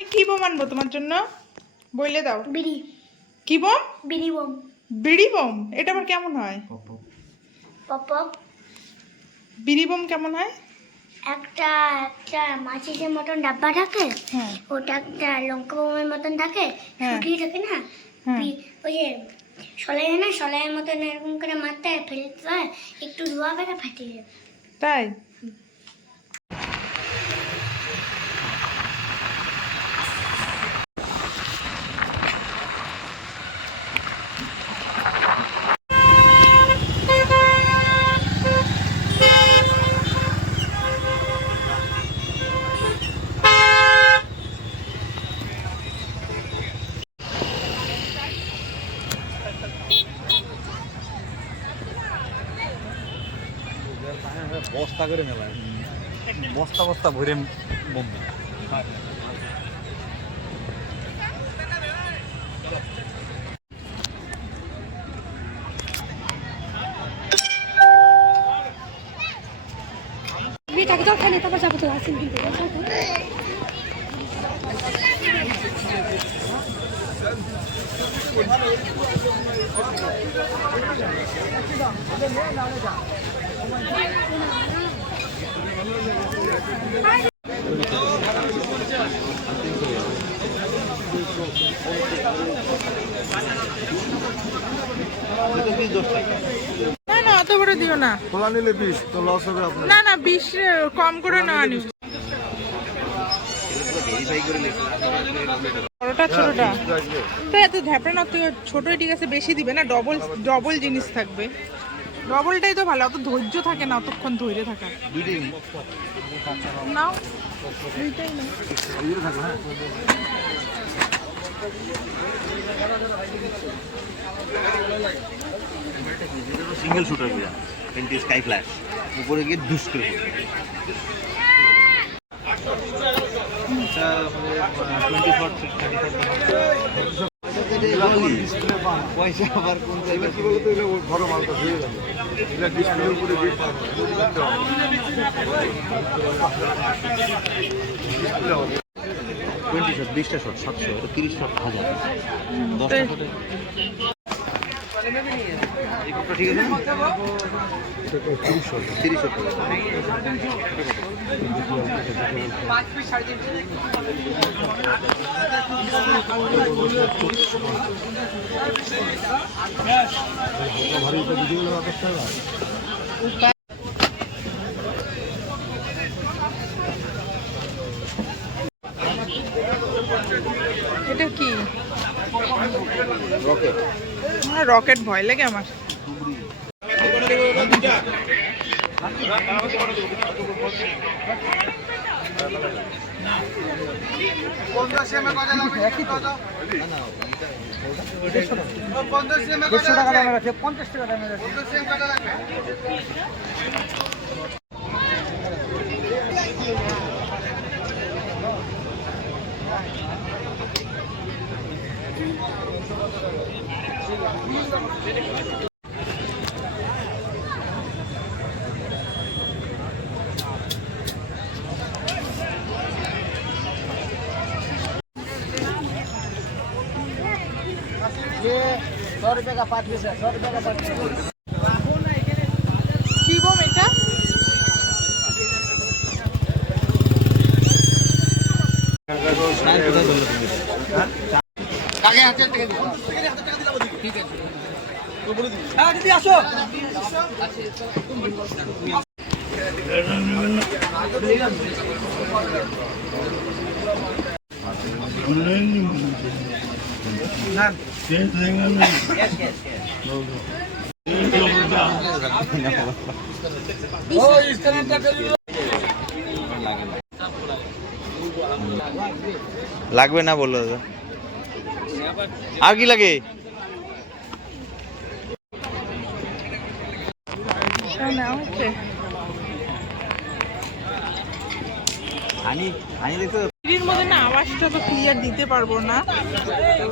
কি বোম আনবো তোমার জন্য বইলে দাও। বিড়ি। কি বোম? বিড়ি বোম। বিড়ি বোম? এটা আবার কেমন হয়? Pop pop. বিড়ি বোম কেমন হয়? একটা একটা মাচিসের মতন ডাব্বা থাকে, হ্যাঁ ওটা একটা লঙ্কা বোমের মতন থাকে, হ্যাঁ শুকিয়ে থাকে না, হ্যাঁ ওই যে সলাই না, সলাইয়ের মতন এরকম করে মারতে হয়, ফেলতে হয়, একটু ধোয়া করে ফাটিয়ে যাবে। তাই? বস্তা করে মেলায় বস্তা বস্তা ভরে বোম না না অত বড় দিও না। খোলা নিলে 20 তো লস হবে আপনার। না না 20 কম করে না আনি। বড়টা ছোটটা তাই এত ধ্যাপড়া না, তুই ছোটই ঠিক আছে, বেশি দিবে না, ডবল ডবল জিনিস থাকবে। ডবলটাই তো ভালো, অত ধৈর্য থাকে না অতক্ষণ ধৈর্য থাকা। নাও দুইটাই না। সিঙ্গেল শুটার গুলা কিন্তু স্কাই ফ্ল্যাশ উপরে গিয়ে দুস করে পয়সা আবার কোন জায়গায় কি বলতো, এটা বড় মালটা দিয়ে যাবে, এটা ডিসপ্লের উপরে দিয়ে পাবো ডিসপ্লে 20 শট 20টা শট 700, এটা 30 শট 1000, 10টা শটে এই কপটা ঠিক আছে না? এটা 30 শট 30 শট ভারী তো ভিডিও ব্যাপারটা না। এটা কি? রকেট রকেট ভয় লাগে আমার। ये 100 रुपए का 5 पीस है, 100 रुपए का 5 पीस। কি বোম এটা? আগে হাতে টাকা দিও। ঠিক আছে। তো বলে দিই। হ্যাঁ দিদি আসো। লাগবে না বললো দাদা, আর কি লাগে? টিভির মধ্যে না আওয়াজটা তো ক্লিয়ার দিতে পারবো না, তো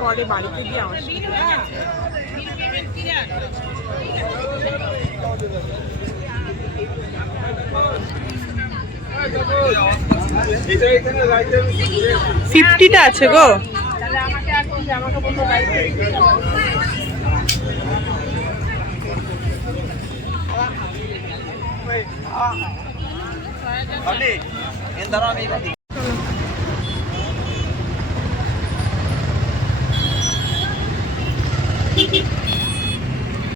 পরে বাড়িতে গিয়ে আওয়াজ। 50টা আছে গো। এন দ্বারা আমি